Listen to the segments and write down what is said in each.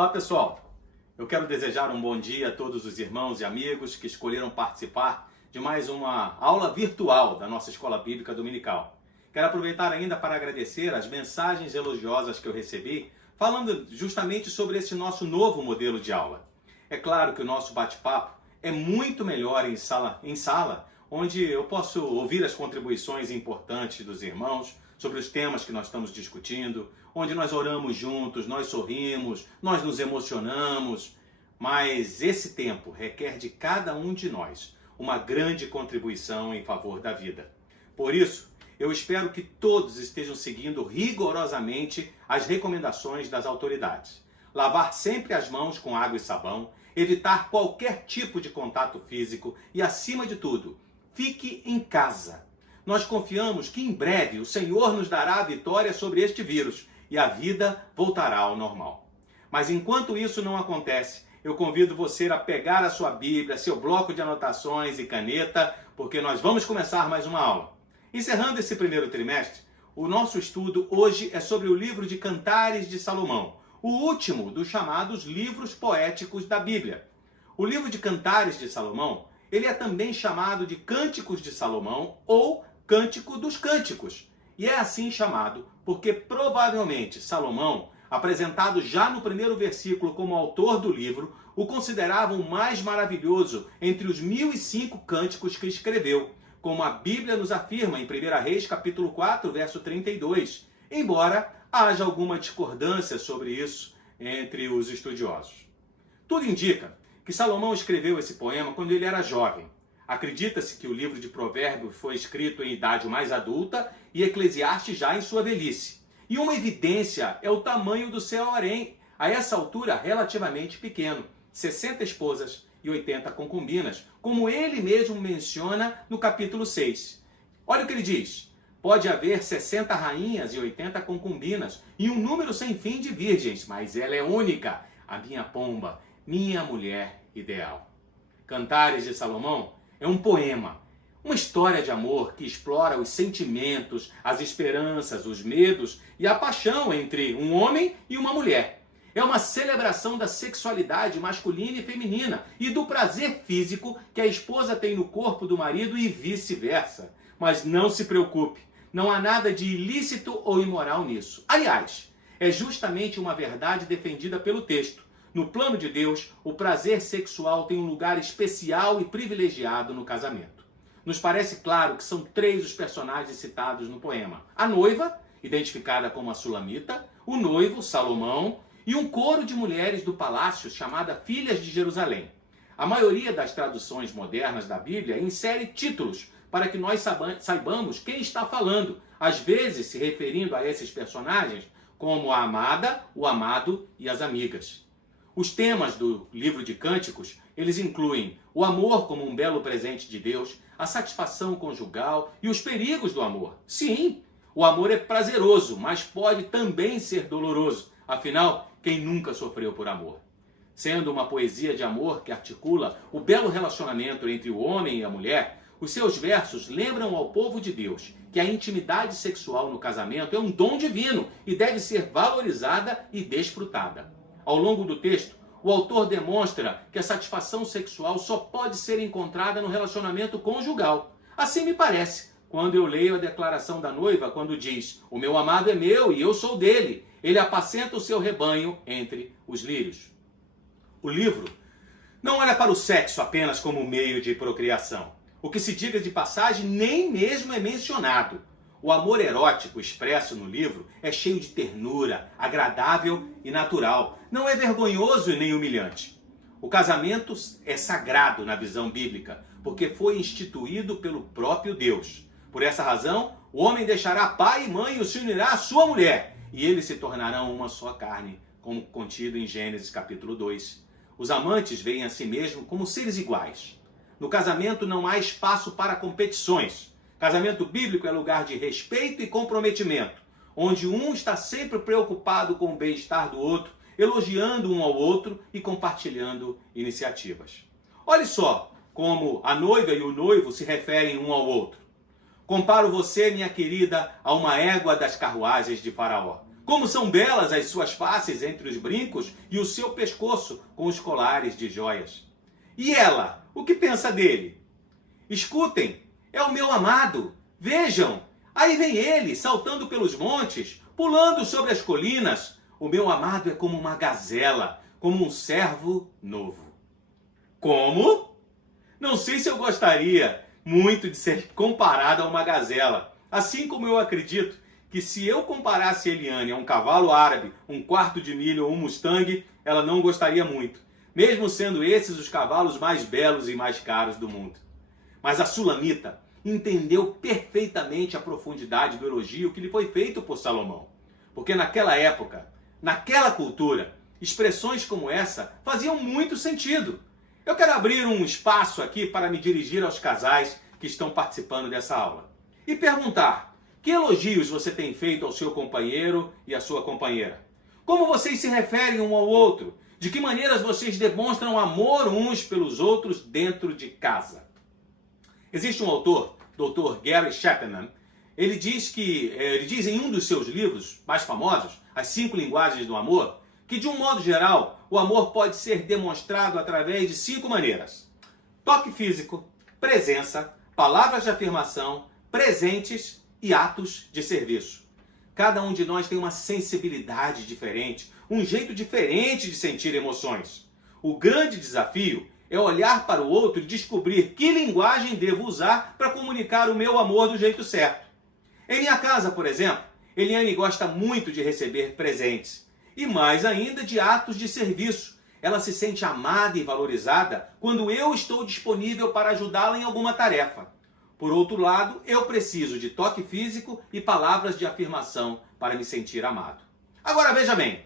Olá pessoal, eu quero desejar um bom dia a todos os irmãos e amigos que escolheram participar de mais uma aula virtual da nossa Escola Bíblica Dominical. Quero aproveitar ainda para agradecer as mensagens elogiosas que eu recebi, falando justamente sobre esse nosso novo modelo de aula. É claro que o nosso bate-papo é muito melhor em sala, onde eu posso ouvir as contribuições importantes dos irmãos sobre os temas que nós estamos discutindo, onde nós oramos juntos, nós sorrimos, nós nos emocionamos. Mas esse tempo requer de cada um de nós uma grande contribuição em favor da vida. Por isso, eu espero que todos estejam seguindo rigorosamente as recomendações das autoridades. Lavar sempre as mãos com água e sabão, evitar qualquer tipo de contato físico e, acima de tudo, fique em casa. Nós confiamos que em breve o Senhor nos dará a vitória sobre este vírus e a vida voltará ao normal. Mas enquanto isso não acontece, eu convido você a pegar a sua Bíblia, seu bloco de anotações e caneta, porque nós vamos começar mais uma aula. Encerrando esse primeiro trimestre, o nosso estudo hoje é sobre o livro de Cantares de Salomão, o último dos chamados livros poéticos da Bíblia. O livro de Cantares de Salomão, ele é também chamado de Cânticos de Salomão ou Cântico dos Cânticos. E é assim chamado porque provavelmente Salomão, apresentado já no primeiro versículo como autor do livro, o considerava o mais maravilhoso entre os 1005 cânticos que escreveu, como a Bíblia nos afirma em 1 Reis capítulo 4, verso 32, embora haja alguma discordância sobre isso entre os estudiosos. Tudo indica que Salomão escreveu esse poema quando ele era jovem. Acredita-se que o livro de Provérbios foi escrito em idade mais adulta e Eclesiastes já em sua velhice. E uma evidência é o tamanho do seu harém, a essa altura relativamente pequeno, 60 esposas e 80 concubinas, como ele mesmo menciona no capítulo 6. Olha o que ele diz: pode haver 60 rainhas e 80 concubinas e um número sem fim de virgens, mas ela é única, a minha pomba, minha mulher ideal. Cantares de Salomão é um poema, uma história de amor que explora os sentimentos, as esperanças, os medos e a paixão entre um homem e uma mulher. É uma celebração da sexualidade masculina e feminina e do prazer físico que a esposa tem no corpo do marido e vice-versa. Mas não se preocupe, não há nada de ilícito ou imoral nisso. Aliás, é justamente uma verdade defendida pelo texto. No plano de Deus, o prazer sexual tem um lugar especial e privilegiado no casamento. Nos parece claro que são 3 os personagens citados no poema: a noiva, identificada como a Sulamita, o noivo, Salomão, e um coro de mulheres do palácio chamada Filhas de Jerusalém. A maioria das traduções modernas da Bíblia insere títulos para que nós saibamos quem está falando, às vezes se referindo a esses personagens como a amada, o amado e as amigas. Os temas do livro de Cânticos, eles incluem o amor como um belo presente de Deus, a satisfação conjugal e os perigos do amor. Sim, o amor é prazeroso, mas pode também ser doloroso. Afinal, quem nunca sofreu por amor? Sendo uma poesia de amor que articula o belo relacionamento entre o homem e a mulher, os seus versos lembram ao povo de Deus que a intimidade sexual no casamento é um dom divino e deve ser valorizada e desfrutada. Ao longo do texto, o autor demonstra que a satisfação sexual só pode ser encontrada no relacionamento conjugal. Assim me parece, quando eu leio a declaração da noiva, quando diz: o meu amado é meu e eu sou dele, ele apacenta o seu rebanho entre os lírios. O livro não olha para o sexo apenas como meio de procriação. O que se diga de passagem nem mesmo é mencionado. O amor erótico expresso no livro é cheio de ternura, agradável e natural. Não é vergonhoso e nem humilhante. O casamento é sagrado na visão bíblica, porque foi instituído pelo próprio Deus. Por essa razão, o homem deixará pai e mãe e se unirá à sua mulher, e eles se tornarão uma só carne, como contido em Gênesis capítulo 2. Os amantes veem a si mesmos como seres iguais. No casamento não há espaço para competições. Casamento bíblico é lugar de respeito e comprometimento, onde um está sempre preocupado com o bem-estar do outro, elogiando um ao outro e compartilhando iniciativas. Olhe só como a noiva e o noivo se referem um ao outro. Comparo você, minha querida, a uma égua das carruagens de Faraó. Como são belas as suas faces entre os brincos e o seu pescoço com os colares de joias. E ela, o que pensa dele? Escutem, é o meu amado. Vejam, aí vem ele, saltando pelos montes, pulando sobre as colinas. O meu amado é como uma gazela, como um cervo novo. Como? Não sei se eu gostaria muito de ser comparado a uma gazela. Assim como eu acredito que se eu comparasse Eliane a um cavalo árabe, um quarto de milho ou um Mustang, ela não gostaria muito, mesmo sendo esses os cavalos mais belos e mais caros do mundo. Mas a Sulamita entendeu perfeitamente a profundidade do elogio que lhe foi feito por Salomão. Porque naquela época, naquela cultura, expressões como essa faziam muito sentido. Eu quero abrir um espaço aqui para me dirigir aos casais que estão participando dessa aula e perguntar: que elogios você tem feito ao seu companheiro e à sua companheira? Como vocês se referem um ao outro? De que maneiras vocês demonstram amor uns pelos outros dentro de casa? Existe um autor, Dr. Gary Chapman. Ele diz em um dos seus livros mais famosos, As 5 Linguagens do Amor, que de um modo geral, o amor pode ser demonstrado através de 5 maneiras: toque físico, presença, palavras de afirmação, presentes e atos de serviço. Cada um de nós tem uma sensibilidade diferente, um jeito diferente de sentir emoções. O grande desafio é olhar para o outro e descobrir que linguagem devo usar para comunicar o meu amor do jeito certo. Em minha casa, por exemplo, Eliane gosta muito de receber presentes e mais ainda de atos de serviço. Ela se sente amada e valorizada quando eu estou disponível para ajudá-la em alguma tarefa. Por outro lado, eu preciso de toque físico e palavras de afirmação para me sentir amado. Agora veja bem,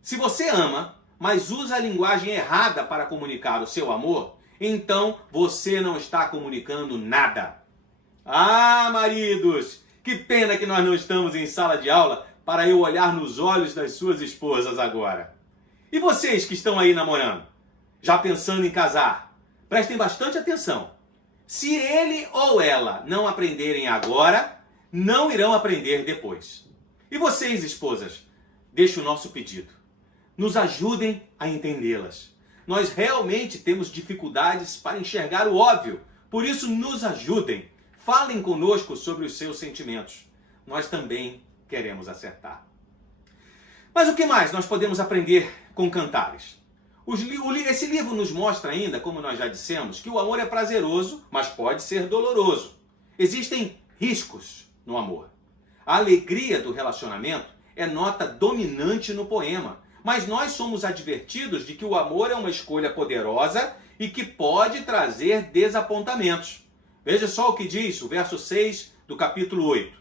se você ama, mas usa a linguagem errada para comunicar o seu amor, então você não está comunicando nada. Ah, maridos, que pena que nós não estamos em sala de aula para eu olhar nos olhos das suas esposas agora. E vocês que estão aí namorando, já pensando em casar, prestem bastante atenção. Se ele ou ela não aprenderem agora, não irão aprender depois. E vocês, esposas, deixo o nosso pedido. Nos ajudem a entendê-las. Nós realmente temos dificuldades para enxergar o óbvio. Por isso, nos ajudem. Falem conosco sobre os seus sentimentos. Nós também queremos acertar. Mas o que mais nós podemos aprender com Cantares? Esse livro nos mostra ainda, como nós já dissemos, que o amor é prazeroso, mas pode ser doloroso. Existem riscos no amor. A alegria do relacionamento é nota dominante no poema, mas nós somos advertidos de que o amor é uma escolha poderosa e que pode trazer desapontamentos. Veja só o que diz o verso 6 do capítulo 8.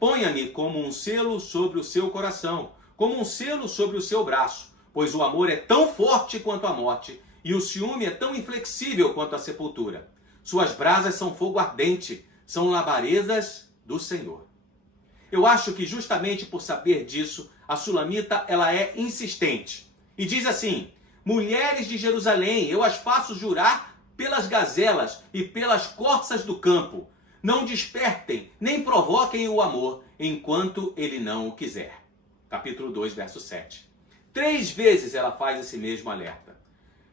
Ponha-me como um selo sobre o seu coração, como um selo sobre o seu braço. Pois o amor é tão forte quanto a morte, e o ciúme é tão inflexível quanto a sepultura. Suas brasas são fogo ardente, são labaredas do Senhor. Eu acho que justamente por saber disso, a Sulamita ela é insistente. E diz assim: mulheres de Jerusalém, eu as faço jurar pelas gazelas e pelas corças do campo. Não despertem, nem provoquem o amor, enquanto ele não o quiser. Capítulo 2, verso 7. 3 vezes ela faz esse mesmo alerta.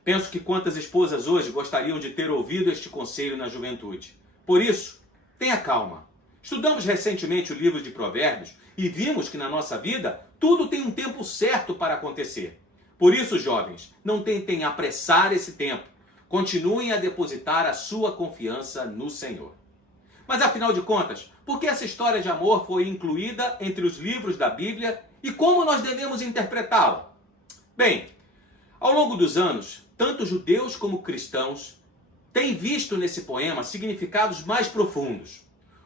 Penso que quantas esposas hoje gostariam de ter ouvido este conselho na juventude. Por isso, tenha calma. Estudamos recentemente o livro de Provérbios e vimos que na nossa vida tudo tem um tempo certo para acontecer. Por isso, jovens, não tentem apressar esse tempo. Continuem a depositar a sua confiança no Senhor. Mas afinal de contas, por que essa história de amor foi incluída entre os livros da Bíblia e como nós devemos interpretá-la? Bem, ao longo dos anos, tanto judeus como cristãos têm visto nesse poema significados mais profundos.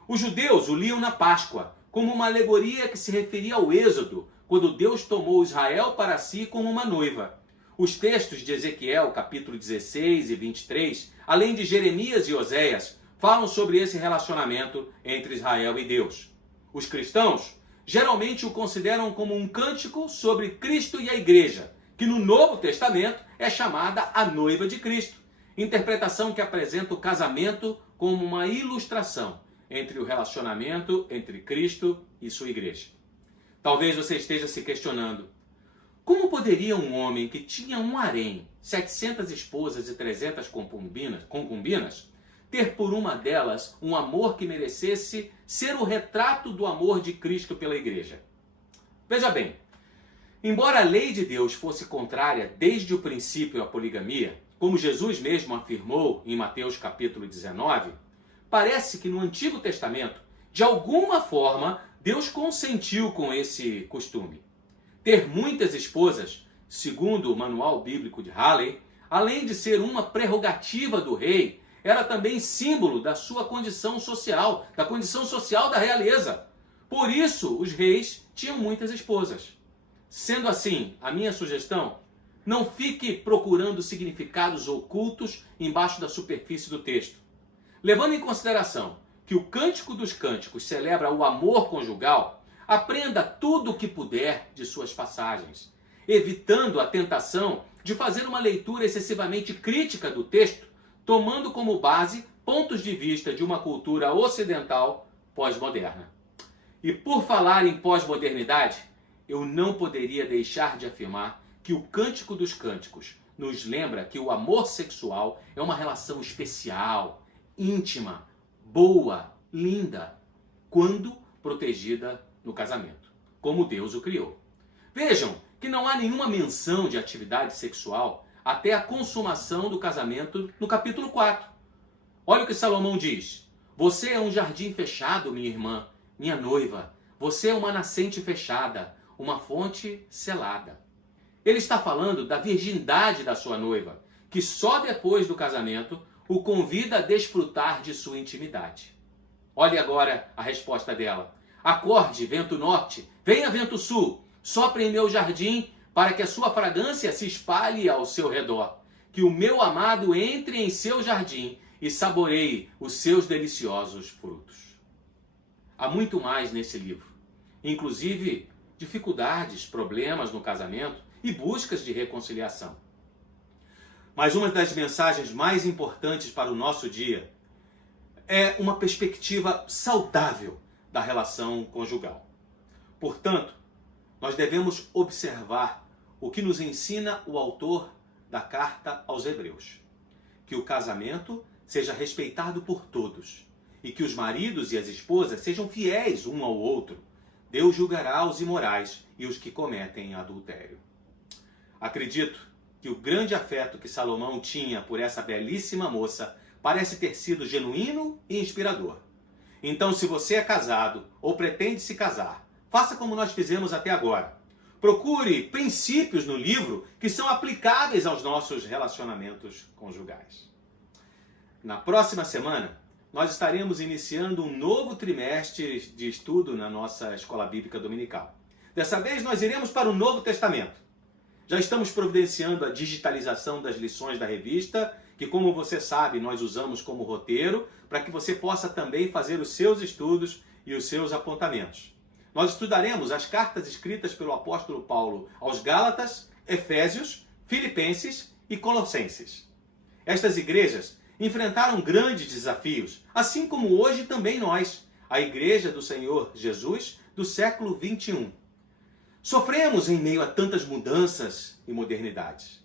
Os judeus o liam na Páscoa, como uma alegoria que se referia ao Êxodo, quando Deus tomou Israel para si como uma noiva. Os textos de Ezequiel, capítulo 16 e 23, além de Jeremias e Oséias, falam sobre esse relacionamento entre Israel e Deus. Os cristãos geralmente o consideram como um cântico sobre Cristo e a Igreja, que no Novo Testamento é chamada a noiva de Cristo, interpretação que apresenta o casamento como uma ilustração entre o relacionamento entre Cristo e sua Igreja. Talvez você esteja se questionando: como poderia um homem que tinha um harém, 700 esposas e 300 concubinas, ter por uma delas um amor que merecesse ser o retrato do amor de Cristo pela igreja? Veja bem, embora a lei de Deus fosse contrária desde o princípio à poligamia, como Jesus mesmo afirmou em Mateus capítulo 19, parece que no Antigo Testamento, de alguma forma, Deus consentiu com esse costume. Ter muitas esposas, segundo o Manual Bíblico de Halley, além de ser uma prerrogativa do rei, era também símbolo da sua condição social, da condição social da realeza. Por isso, os reis tinham muitas esposas. Sendo assim, a minha sugestão: não fique procurando significados ocultos embaixo da superfície do texto. Levando em consideração que o Cântico dos Cânticos celebra o amor conjugal, aprenda tudo o que puder de suas passagens, evitando a tentação de fazer uma leitura excessivamente crítica do texto, tomando como base pontos de vista de uma cultura ocidental pós-moderna. E por falar em pós-modernidade, eu não poderia deixar de afirmar que o Cântico dos Cânticos nos lembra que o amor sexual é uma relação especial, íntima, boa, linda, quando protegida no casamento, como Deus o criou. Vejam que não há nenhuma menção de atividade sexual até a consumação do casamento no capítulo 4. Olha o que Salomão diz: você é um jardim fechado, minha irmã, minha noiva. Você é uma nascente fechada, uma fonte selada. Ele está falando da virgindade da sua noiva, que só depois do casamento o convida a desfrutar de sua intimidade. Olhe agora a resposta dela: acorde, vento norte, venha, vento sul, sopre em meu jardim, para que a sua fragrância se espalhe ao seu redor. Que o meu amado entre em seu jardim e saboreie os seus deliciosos frutos. Há muito mais nesse livro, inclusive dificuldades, problemas no casamento e buscas de reconciliação. Mas uma das mensagens mais importantes para o nosso dia é uma perspectiva saudável da relação conjugal. Portanto, nós devemos observar o que nos ensina o autor da carta aos Hebreus: que o casamento seja respeitado por todos e que os maridos e as esposas sejam fiéis um ao outro. Deus julgará os imorais e os que cometem adultério. Acredito que o grande afeto que Salomão tinha por essa belíssima moça parece ter sido genuíno e inspirador. Então, se você é casado ou pretende se casar, faça como nós fizemos até agora. Procure princípios no livro que são aplicáveis aos nossos relacionamentos conjugais. Na próxima semana, nós estaremos iniciando um novo trimestre de estudo na nossa Escola Bíblica Dominical. Dessa vez, nós iremos para o Novo Testamento. Já estamos providenciando a digitalização das lições da revista, que, como você sabe, nós usamos como roteiro, para que você possa também fazer os seus estudos e os seus apontamentos. Nós estudaremos as cartas escritas pelo apóstolo Paulo aos Gálatas, Efésios, Filipenses e Colossenses. Estas igrejas enfrentaram grandes desafios, assim como hoje também nós, a Igreja do Senhor Jesus do século 21. Sofremos em meio a tantas mudanças e modernidades.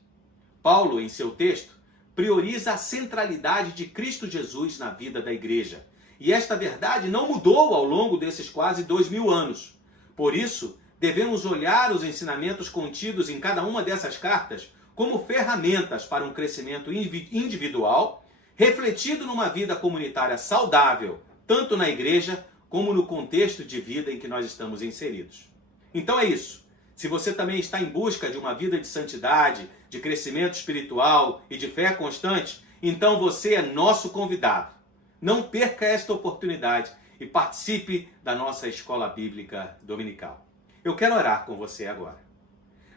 Paulo, em seu texto, prioriza a centralidade de Cristo Jesus na vida da igreja. E esta verdade não mudou ao longo desses quase 2000 anos. Por isso, devemos olhar os ensinamentos contidos em cada uma dessas cartas como ferramentas para um crescimento individual, refletido numa vida comunitária saudável, tanto na igreja como no contexto de vida em que nós estamos inseridos. Então é isso. Se você também está em busca de uma vida de santidade, de crescimento espiritual e de fé constante, então você é nosso convidado. Não perca esta oportunidade e participe da nossa Escola Bíblica Dominical. Eu quero orar com você agora.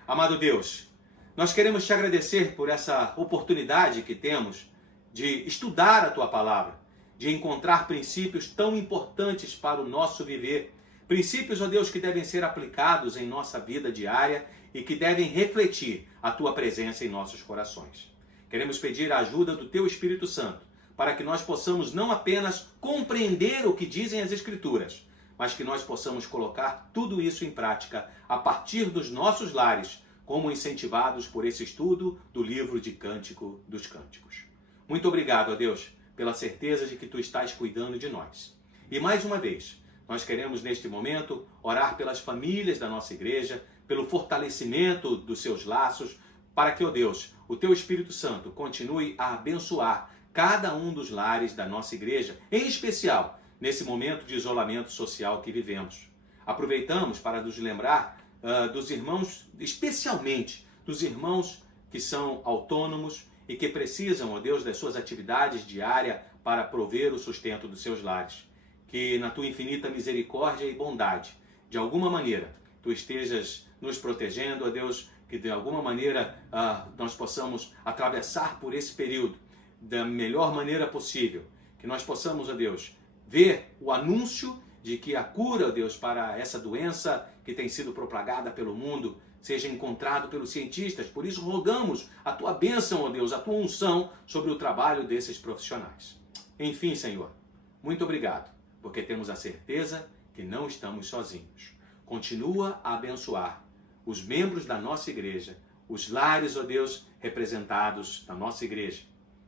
Amado Deus, nós queremos te agradecer por essa oportunidade que temos de estudar a Tua Palavra, de encontrar princípios tão importantes para o nosso viver. Princípios, ó Deus, que devem ser aplicados em nossa vida diária e que devem refletir a Tua presença em nossos corações. Queremos pedir a ajuda do Teu Espírito Santo para que nós possamos não apenas compreender o que dizem as Escrituras, mas que nós possamos colocar tudo isso em prática a partir dos nossos lares, como incentivados por esse estudo do livro de Cântico dos Cânticos. Muito obrigado, ó Deus, pela certeza de que Tu estás cuidando de nós. E mais uma vez, nós queremos neste momento orar pelas famílias da nossa igreja, pelo fortalecimento dos seus laços, para que, ó Deus, o Teu Espírito Santo continue a abençoar cada um dos lares da nossa igreja, em especial nesse momento de isolamento social que vivemos. Aproveitamos para nos lembrar dos irmãos, especialmente dos irmãos que são autônomos e que precisam, ó Deus, das suas atividades diárias para prover o sustento dos seus lares. Que na Tua infinita misericórdia e bondade, de alguma maneira, Tu estejas nos protegendo, ó Deus, que de alguma maneira nós possamos atravessar por esse período da melhor maneira possível. Que nós possamos, ó Deus, ver o anúncio de que a cura, ó Deus, para essa doença que tem sido propagada pelo mundo seja encontrado pelos cientistas. Por isso rogamos a Tua bênção, ó Deus, a Tua unção sobre o trabalho desses profissionais. Enfim, Senhor, muito obrigado, porque temos a certeza que não estamos sozinhos. Continua a abençoar os membros da nossa igreja, os lares, ó Deus, representados na nossa igreja.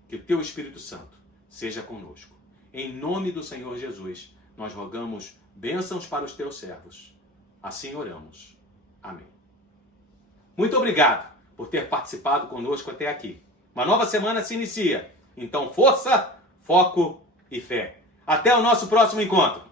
Que o Teu Espírito Santo seja conosco. Em nome do Senhor Jesus, nós rogamos bênçãos para os Teus servos. Assim oramos. Amém. Muito obrigado por ter participado conosco até aqui. Uma nova semana se inicia. Então, força, foco e fé. Até o nosso próximo encontro.